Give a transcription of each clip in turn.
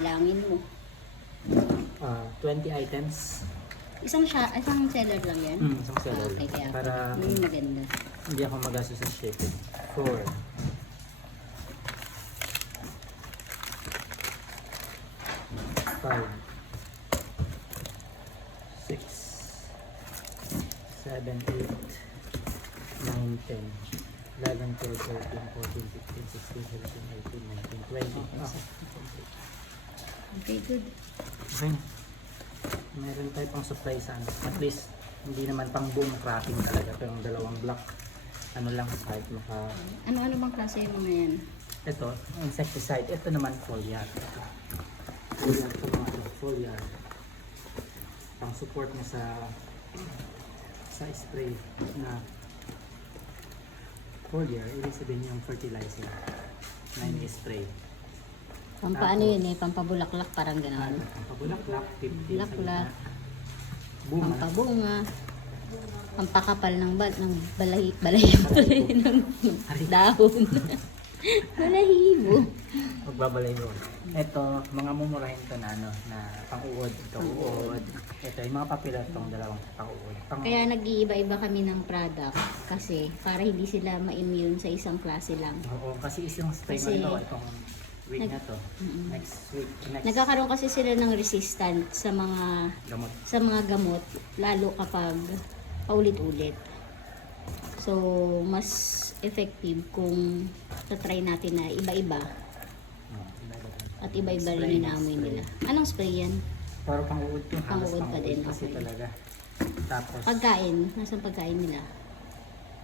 Bilangin mo. 20 items. Isang seller lang yan? Isang seller. Okay, kaya Para maganda. hindi ako magastos sa shipping. 4. 5. 6. 7, 8. 9, 10. 11, 12, 13, 14, 15, 16, 17, 18, 19, 20. Okay, good. Okay. Meron tayo pang supply sa ano. At least, hindi naman pang buong cracking talaga. Pero yung dalawang block, ano lang, kahit maka... Ano-ano bang klase yung mga yan? Ito, insecticide. Ito naman, foliar. Foliar ito mga ito, foliar. Pang support niya sa spray na foliar. Ibig sabihin yung fertilizer na ini-spray. Pampaano yun eh? Pampabulaklak parang gano'n. Pampabulaklak, 15 Bulaklak. Bunga. Pampabunga. Pampakapal ng balahibo ng dahon. Balahibo. Magbabalay mo. Ito, mga mumurahin to na ano, na pang-uod. Ito, uod. Ito, yung mga papila itong dalawang pang-uod. Kaya nag-iiba-iba kami ng product kasi para hindi sila ma-immune sa isang klase lang. Oo, kasi isang spray Kasi- mo ito, itong week na to. Next week, next Nagkakaroon kasi sila ng resistant sa gamot. mga gamot lalo kapag paulit-ulit. So, mas effective kung tatry natin na iba-iba at iba-iba rin yung naamoy nila. Anong spray yan? Para pang-uod to. Halos Pang-uod pa pang-uod din, kasi okay. talaga. Tapos, Pagkain. Nasaan pagkain nila?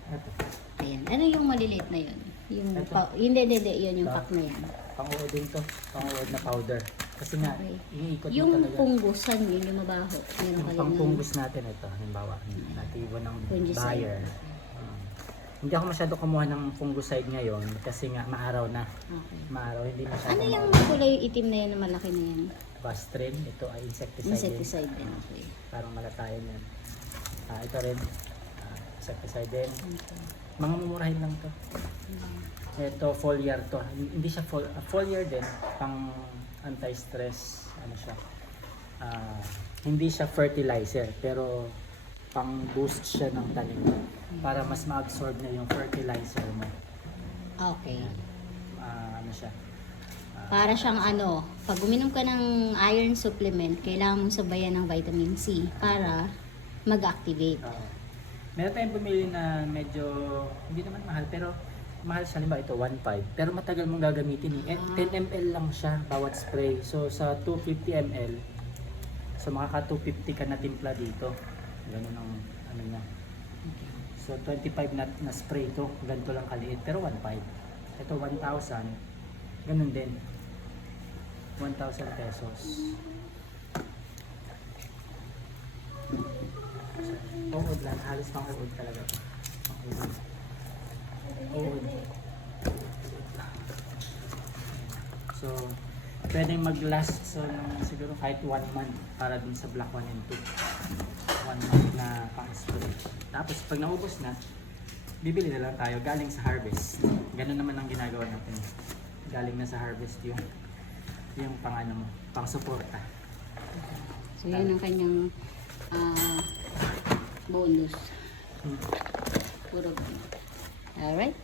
ito, Ayan. Ano yung maliliit na yun? Yung Ito. hindi. Yun yung pack na yan. pang-uod din to. Pang-uod na powder. Kasi nga, Okay. iniikot mo Yung talaga. punggusan yun, yung mabaho. Meron Yung kayo pangpunggus natin ito, halimbawa, natibo ng Fungicide. buyer. Hindi ako masyado kumuha ng fungicide ngayon kasi nga maaraw na. Okay. Maaraw, hindi masyado Ano yung kulay itim na yan na malaki na yan? Bastrin, ito ay insecticide, Insecticide din. Okay. Parang malatayan yan. Ito rin, insecticide din. Okay. Mga mumurahin lang to. Ito, foliar to. Hindi siya foliar din, pang anti-stress, ano siya. Hindi siya fertilizer, pero pang boost siya ng tanim para mas ma-absorb na yung fertilizer mo. Okay. Ano siya? Para siyang ano, pag uminom ka ng iron supplement, kailangan mong sabayan ng vitamin C para mag-activate. Meron tayong bumili na medyo, hindi naman mahal, pero mahal siya, halimbawa ito 1.5, pero matagal mong gagamitin eh. 10 ml lang siya bawat spray. So sa 250 ml, so makaka 250 ka na timpla dito. Ganun ang ano niya. So 25 na spray to, ganito lang kaliit, pero 1.5. Ito 1,000, ganun din. 1,000 pesos. Uod lang, halos pang uod talaga. Pang-uod. Uod. So, pwedeng mag-last siguro kahit 1 month para dun sa block 1 and 2. 1 month na pang-spray. Tapos pag naubos na, bibili na lang tayo galing sa harvest. Ganun naman ang ginagawa natin. Galing na sa harvest yung pang ano mo, pang suporta. So yun ang kanyang bonus. Puro. Alright.